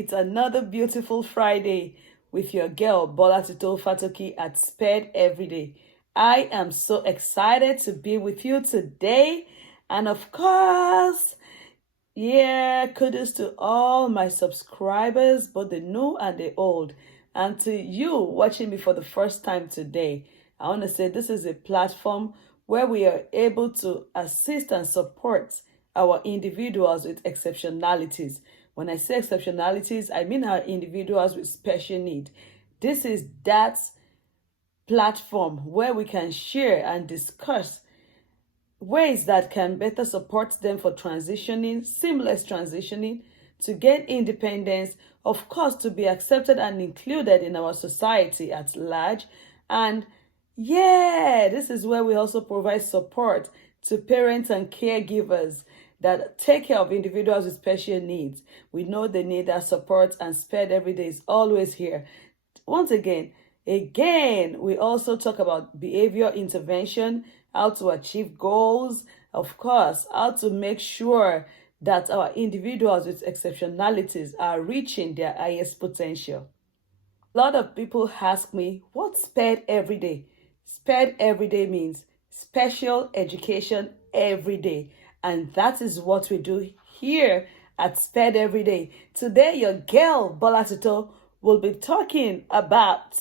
it's another beautiful Friday with your girl Bola Tito Fatoki at Sped Everyday. I am so excited to be with you today, and of course, yeah, kudos to all my subscribers, both the new and the old, and to you watching me for the first time today. I want to say this is a platform where we are able to assist and support our individuals with exceptionalities. When I say exceptionalities, I mean our individuals with special need. This is that platform where we can share and discuss ways that can better support them for transitioning, seamless transitioning, to gain independence, of course, to be accepted and included in our society at large. And yeah, this is where we also provide support to parents and caregivers that take care of individuals with special needs. We know they need that support, and Sped Everyday is always here. Once again, we also talk about behavior intervention, how to achieve goals, of course, how to make sure that our individuals with exceptionalities are reaching their highest potential. A lot of people ask me, what's SPED Everyday? SPED Everyday means special education every day. And that is what we do here at SPED Everyday. Today, your girl, Bola Tito, will be talking about...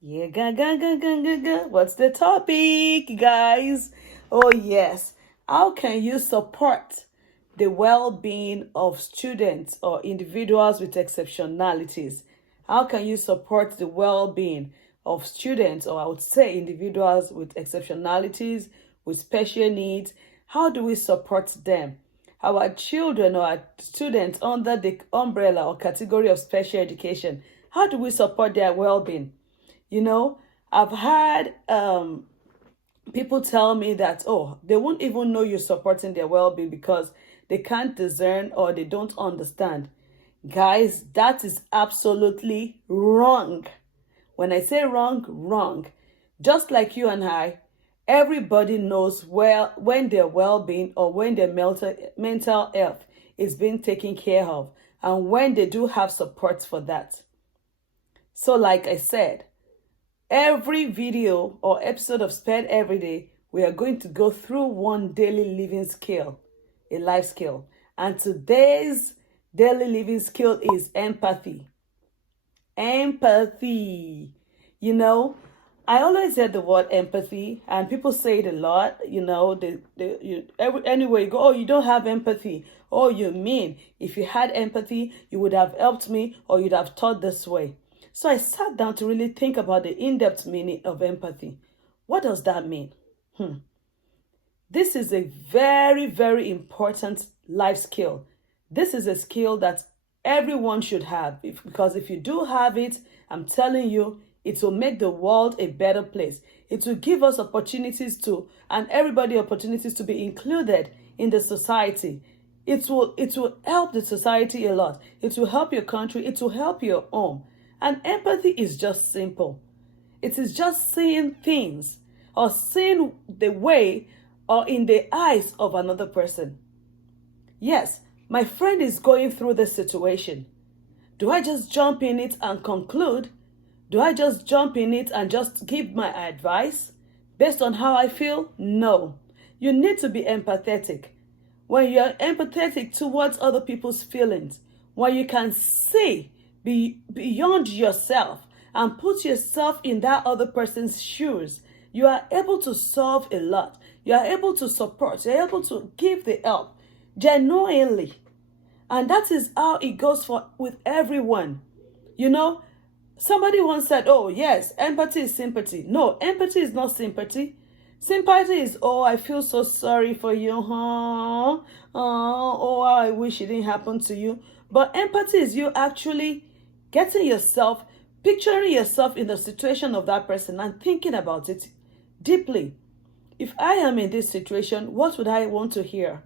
What's the topic, guys? Oh, yes. How can you support the well-being of students or individuals with exceptionalities? How can you support the well-being of students, or I would say individuals with exceptionalities, with special needs? How do we support them? Our children or our students under the umbrella or category of special education, how do we support their well-being? You know, I've had people tell me that, oh, they won't even know you're supporting their well-being because they can't discern or they don't understand. Guys, that is absolutely wrong. When I say wrong, wrong. Just like you and I, everybody knows when their well-being or when their mental health is being taken care of, and when they do have support for that. So like I said, every video or episode of Sped Everyday, we are going to go through one daily living skill, a life skill. And today's daily living skill is empathy. Empathy. You know, I always hear the word empathy, and people say it a lot. You know, anywhere you go, oh, you don't have empathy. Oh, you mean if you had empathy, you would have helped me, or you'd have thought this way. So I sat down to really think about the in-depth meaning of empathy. What does that mean? This is a very, very important life skill. This is a skill that everyone should have, because if you do have it, I'm telling you, it will make the world a better place. It will give us opportunities to, and everybody opportunities to be included in the society. It will help the society a lot. It will help your country. It will help your home. And empathy is just simple. It is just seeing things or seeing the way or in the eyes of another person. Yes, my friend is going through this situation. Do I just jump in it and conclude? Do I just jump in it and just give my advice based on how I feel? No. You need to be empathetic. When you're empathetic towards other people's feelings, when you can see beyond yourself and put yourself in that other person's shoes, you are able to solve a lot. You are able to support. You're able to give the help genuinely. And that is how it goes with everyone. You know, somebody once said, oh, yes, empathy is sympathy. No, empathy is not sympathy. Sympathy is, oh, I feel so sorry for you. Huh? Oh, I wish it didn't happen to you. But empathy is you actually getting yourself, picturing yourself in the situation of that person and thinking about it deeply. If I am in this situation, what would I want to hear?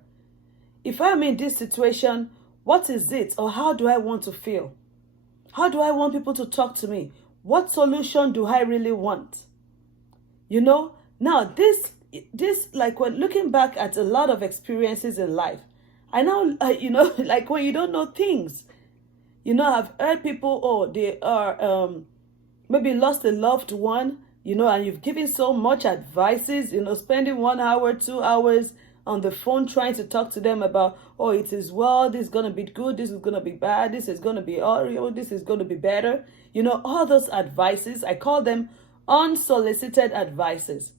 If I'm in this situation, what is it, or how do I want to feel? How do I want people to talk to me? What solution do I really want? You know, now this like when looking back at a lot of experiences in life, I now, like when you don't know things, You know, I've heard people, oh, they are maybe lost a loved one, you know, and you've given so much advices, you know, spending 1 hour, 2 hours on the phone trying to talk to them about, oh, it is well, this is going to be good, this is going to be bad, this is going to be oh, this is going to be better. You know, all those advices, I call them unsolicited advices.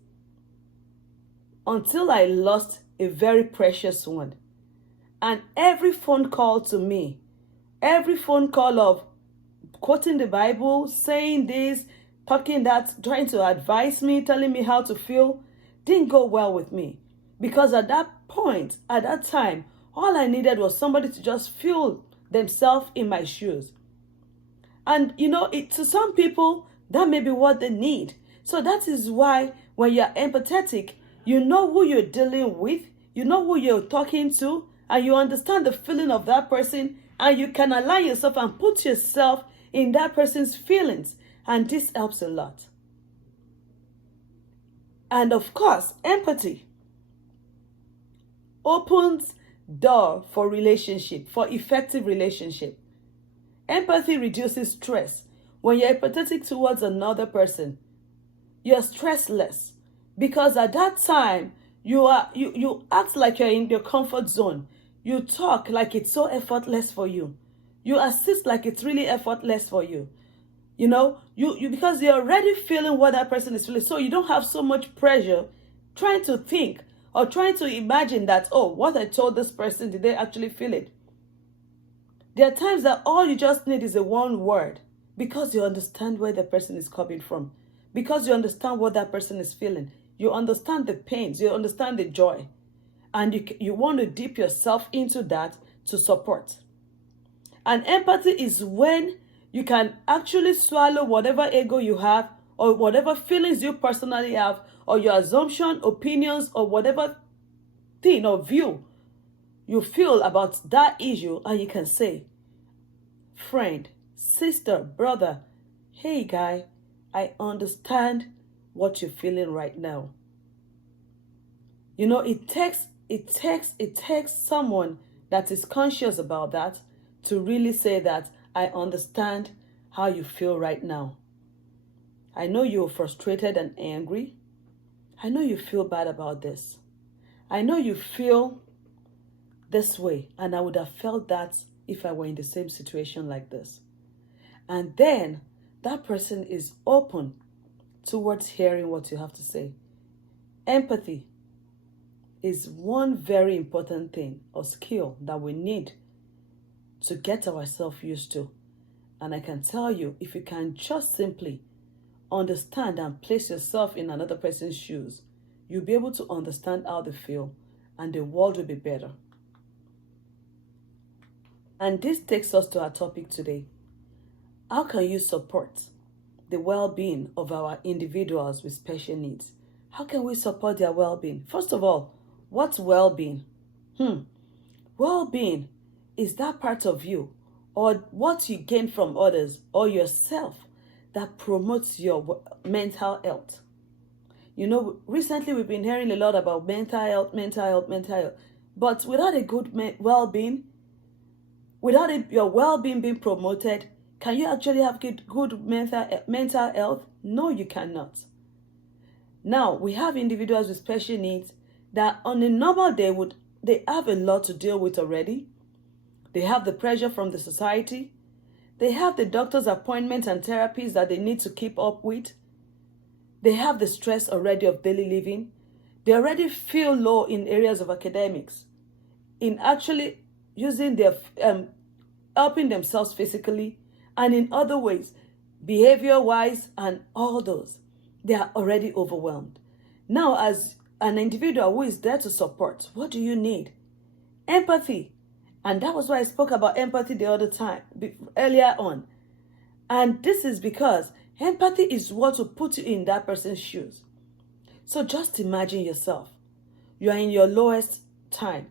Until I lost a very precious one. And every phone call to me, every phone call of quoting the Bible, saying this, talking that, trying to advise me, telling me how to feel, didn't go well with me. Because at that point, at that time, all I needed was somebody to just feel themselves in my shoes. And, you know, to some people, that may be what they need. So that is why when you're empathetic, you know who you're dealing with, you know who you're talking to, and you understand the feeling of that person, and you can align yourself and put yourself in that person's feelings. And this helps a lot. And of course, empathy opens door for relationship, for effective relationship. Empathy reduces stress. When you're empathetic towards another person, you're stressless. Because at that time, you act like you're in your comfort zone. You talk like it's so effortless for you. You assist like it's really effortless for you. You know, you because you're already feeling what that person is feeling. So you don't have so much pressure trying to think or trying to imagine that, oh, what I told this person, did they actually feel it? There are times that all you just need is a one word because you understand where the person is coming from. Because you understand what that person is feeling. You understand the pains. You understand the joy. And you want to dip yourself into that to support. And empathy is when you can actually swallow whatever ego you have or whatever feelings you personally have or your assumption, opinions, or whatever thing or view you feel about that issue, and you can say, friend, sister, brother, hey guy, I understand what you're feeling right now. You know, it takes someone that is conscious about that to really say that I understand how you feel right now. I know you're frustrated and angry. I know you feel bad about this. I know you feel this way, and I would have felt that if I were in the same situation like this. And then that person is open towards hearing what you have to say. Empathy is one very important thing or skill that we need to get ourselves used to. And I can tell you, if you can just simply understand and place yourself in another person's shoes, you'll be able to understand how they feel, and the world will be better. And this takes us to our topic today. How can you support the well-being of our individuals with special needs? How can we support their well-being? First of all, what's well-being? Well-being is that part of you or what you gain from others or yourself that promotes your mental health. You know, recently we've been hearing a lot about mental health. But without a good well-being, without your well-being being promoted, can you actually have good mental health? No, you cannot. Now, we have individuals with special needs that on a normal day they have a lot to deal with already. They have the pressure from the society. They have the doctor's appointments and therapies that they need to keep up with. They have the stress already of daily living. They already feel low in areas of academics, in actually using their, helping themselves physically, and in other ways, behavior-wise and all those. They are already overwhelmed. Now, as an individual who is there to support, what do you need? Empathy. And that was why I spoke about empathy the other time, earlier on. And this is because empathy is what will put you in that person's shoes. So just imagine yourself. You are in your lowest time.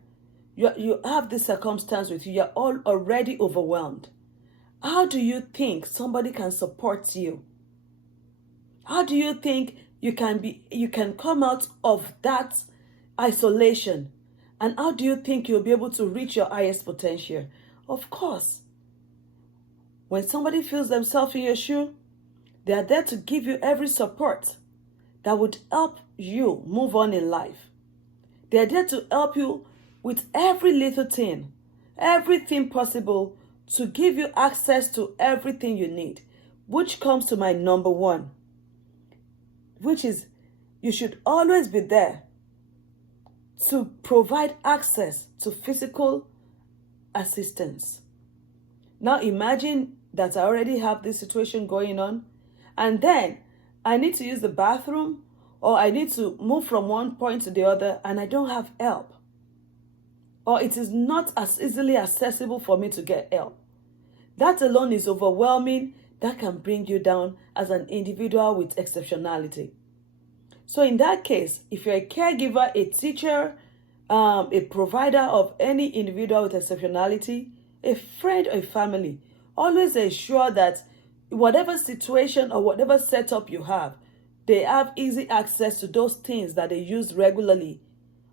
You have this circumstance with you. You're all already overwhelmed. How do you think somebody can support you? How do you think you can come out of that isolation? And how do you think you'll be able to reach your highest potential? Of course, When somebody feels themselves in your shoe, they are there to give you every support that would help you move on in life. They are there to help you with every little thing, everything possible, to give you access to everything you need, which comes to my number one, which is you should always be there to provide access to physical assistance. Now imagine that I already have this situation going on, and then I need to use the bathroom, or I need to move from one point to the other, and I don't have help, or it is not as easily accessible for me to get help. That alone is overwhelming. That can bring you down as an individual with exceptionality. So in that case, if you're a caregiver, a teacher, a provider of any individual with exceptionality, a friend or a family, always ensure that whatever situation or whatever setup you have, they have easy access to those things that they use regularly,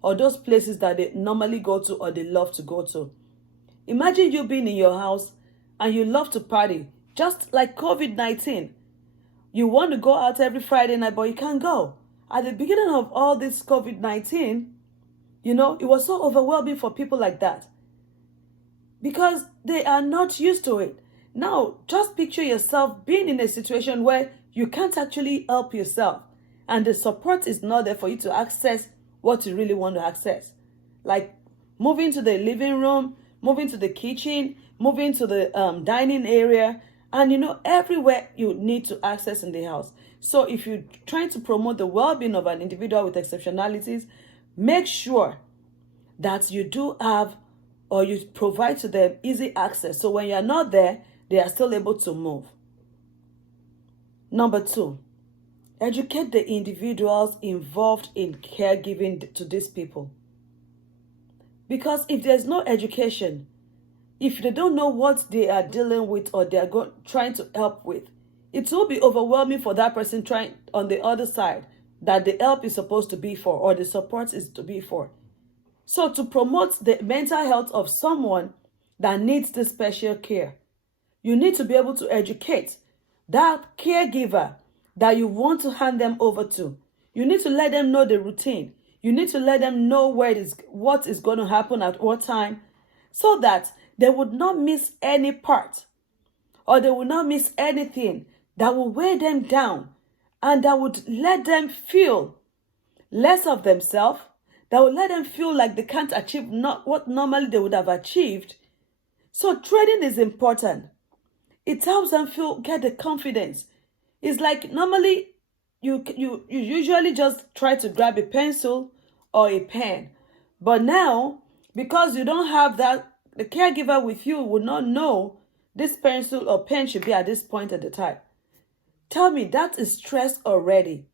or those places that they normally go to or they love to go to. Imagine you being in your house and you love to party, just like COVID-19. You want to go out every Friday night, but you can't go. At the beginning of all this COVID-19, it was so overwhelming for people like that because they are not used to it. Now, just picture yourself being in a situation where you can't actually help yourself, and the support is not there for you to access what you really want to access. Like moving to the living room, moving to the kitchen, moving to the dining area, and everywhere you need to access in the house. So if you're trying to promote the well-being of an individual with exceptionalities, make sure that you do have, or you provide to them, easy access. So when you're not there, they are still able to move. Number 2, educate the individuals involved in caregiving to these people. Because if there's no education, if they don't know what they are dealing with or they are trying to help with, it will be overwhelming for that person trying on the other side that the help is supposed to be for, or the support is to be for. So to promote the mental health of someone that needs this special care, you need to be able to educate that caregiver that you want to hand them over to. You need to let them know the routine. You need to let them know what is going to happen at what time, so that they would not miss any part, or they will not miss anything that will weigh them down and that would let them feel less of themselves, that will let them feel like they can't achieve not what normally they would have achieved. So training is important. It helps them get the confidence. It's like normally you usually just try to grab a pencil or a pen. But now, because you don't have that, the caregiver with you would not know this pencil or pen should be at this point at the time. Tell me, that is stress already.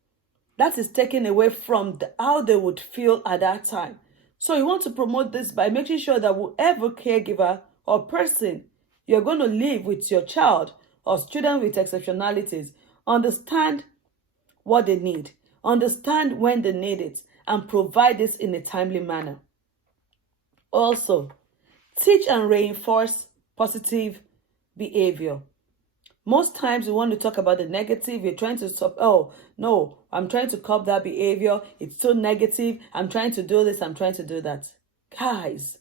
That is taken away from how they would feel at that time. So you want to promote this by making sure that whoever caregiver or person you're going to live with your child or student with exceptionalities understand what they need, understand when they need it, and provide this in a timely manner. Also, teach and reinforce positive behavior. Most times we want to talk about the negative. You're trying to stop. Oh, no, I'm trying to curb that behavior. It's so negative. I'm trying to do this. I'm trying to do that. Guys,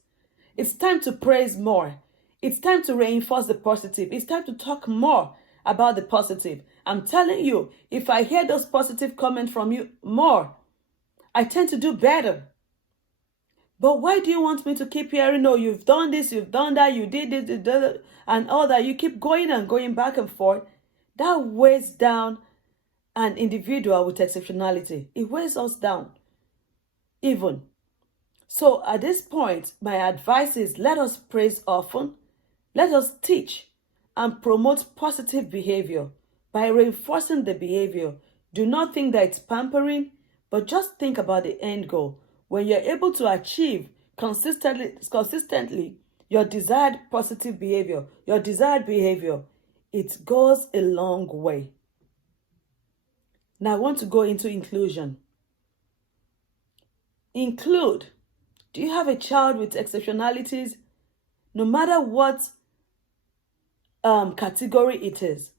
it's time to praise more. It's time to reinforce the positive. It's time to talk more about the positive. I'm telling you, if I hear those positive comments from you more, I tend to do better. But why do you want me to keep hearing, no, you've done this, you've done that, you did this, you did that, and all that? You keep going and going back and forth. That weighs down an individual with exceptionality. It weighs us down even. So at this point, my advice is, let us praise often. Let us teach and promote positive behavior by reinforcing the behavior. Do not think that it's pampering, but just think about the end goal. When you're able to achieve consistently your desired positive behavior, your desired behavior, it goes a long way. Now I want to go into inclusion. Include. Do you have a child with exceptionalities? No matter what category it is,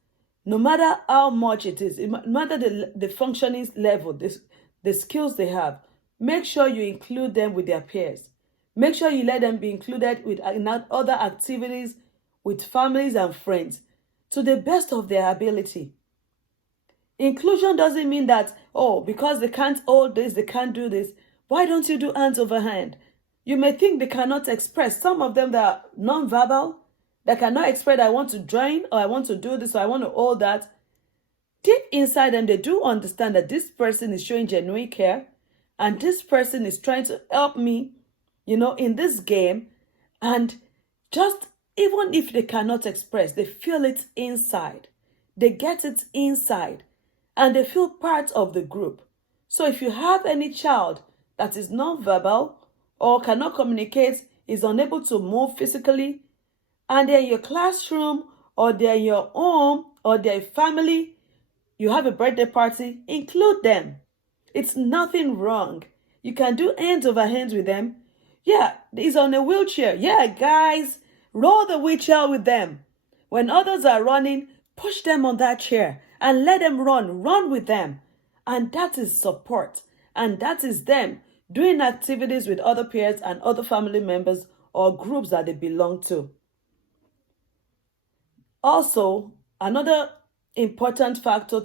no matter how much it is, no matter the functioning level, the skills they have, make sure you include them with their peers. Make sure you let them be included with other activities with families and friends to the best of their ability. Inclusion doesn't mean that, oh, because they can't hold this, they can't do this. Why don't you do hands over hand? You may think they cannot express. Some of them that are non-verbal, that cannot express, I want to join, or I want to do this, or I want to hold that. Deep inside them, they do understand that this person is showing genuine care, and this person is trying to help me, in this game. And just even if they cannot express, they feel it inside. They get it inside, and they feel part of the group. So if you have any child that is non-verbal or cannot communicate, is unable to move physically, and they're in your classroom, or they're in your home, or they're family, you have a birthday party, include them. It's nothing wrong. You can do hands over hands with them. Yeah, he's on a wheelchair. Yeah, guys, roll the wheelchair with them. When others are running, push them on that chair and let them run with them. And that is support. And that is them doing activities with other peers and other family members or groups that they belong to. Also, another important factor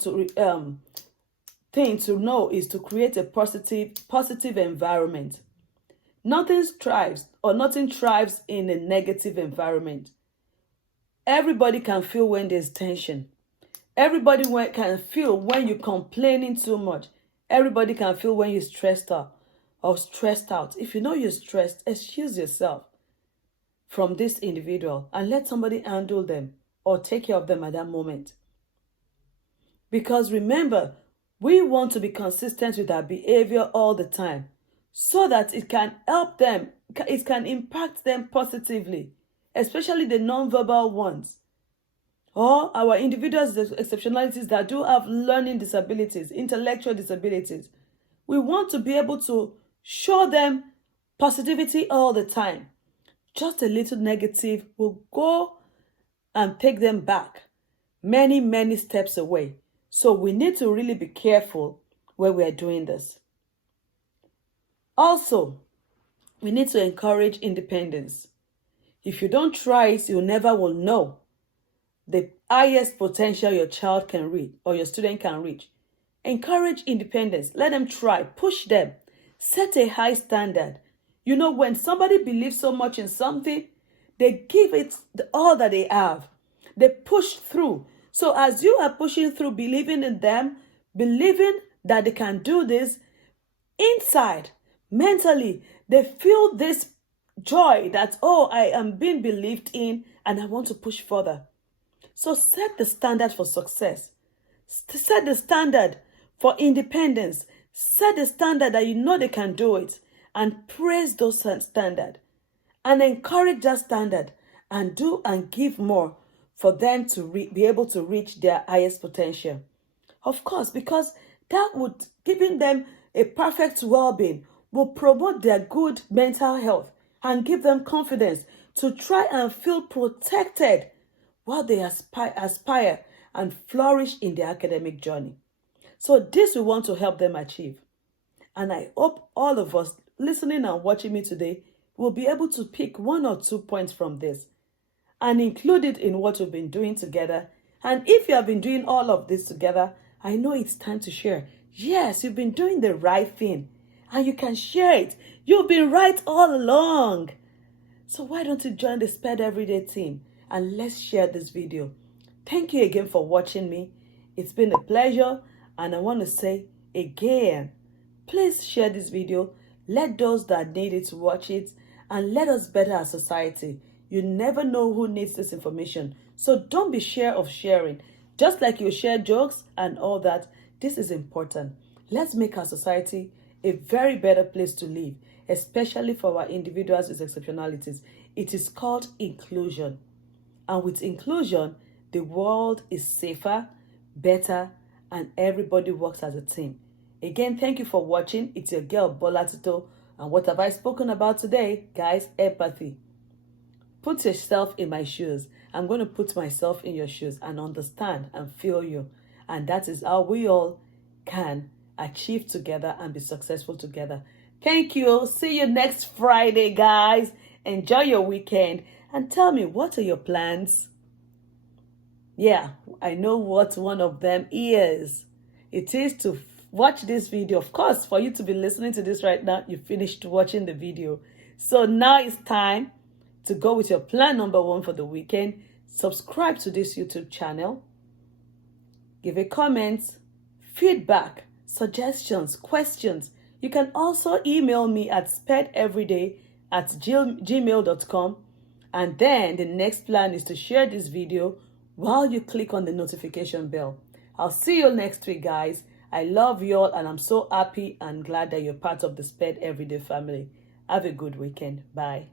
thing to know is to create a positive environment. Nothing thrives in a negative environment. Everybody can feel when there's tension. Everybody can feel when you're complaining too much. Everybody can feel when you're stressed out or stressed out. If you know you're stressed, excuse yourself from this individual and let somebody handle them or take care of them at that moment. Because remember, we want to be consistent with our behavior all the time so that it can help them, it can impact them positively, especially the non-verbal ones, or our individuals with exceptionalities that do have learning disabilities, intellectual disabilities. We want to be able to show them positivity all the time. Just a little negative will go and take them back many, many steps away. So we need to really be careful when we are doing this. Also, we need to encourage independence. If you don't try it, you never will know the highest potential your child can reach or your student can reach. Encourage independence. Let them try. Push them. Set a high standard. When somebody believes so much in something, they give it all that they have. They push through. So as you are pushing through, believing in them, believing that they can do this, inside, mentally, they feel this joy that, oh, I am being believed in and I want to push further. So set the standard for success. Set the standard for independence. Set the standard that you know they can do it and praise those standards and encourage that standard and do and give more for them to be able to reach their highest potential. Of course, because that would, giving them a perfect well-being, will promote their good mental health and give them confidence to try and feel protected while they aspire and flourish in their academic journey. So this we want to help them achieve. And I hope all of us listening and watching me today will be able to pick 1 or 2 points from this and include it in what we've been doing together. And if you have been doing all of this together, I know it's time to share. Yes, you've been doing the right thing and you can share it. You've been right all along. So why don't you join the SPED Everyday team and let's share this video. Thank you again for watching me. It's been a pleasure, and I want to say again, please share this video. Let those that need it watch it and let us better our society. You never know who needs this information. So don't be scared of sharing. Just like you share jokes and all that, this is important. Let's make our society a very better place to live, especially for our individuals with exceptionalities. It is called inclusion. And with inclusion, the world is safer, better, and everybody works as a team. Again, thank you for watching. It's your girl, Bola Tito. And what have I spoken about today? Guys, empathy. Put yourself in my shoes. I'm going to put myself in your shoes and understand and feel you. And that is how we all can achieve together and be successful together. Thank you. See you next Friday, guys. Enjoy your weekend and tell me, what are your plans? Yeah, I know what one of them is. It is to watch this video. Of course, for you to be listening to this right now, you finished watching the video. So now it's time to go with your plan number 1 for the weekend. Subscribe to this YouTube channel. Give a comment, feedback, suggestions, questions. You can also email me at spedeveryday@gmail.com. And then the next plan is to share this video while you click on the notification bell. I'll see you next week, guys. I love you all, and I'm so happy and glad that you're part of the Sped Everyday family. Have a good weekend. Bye.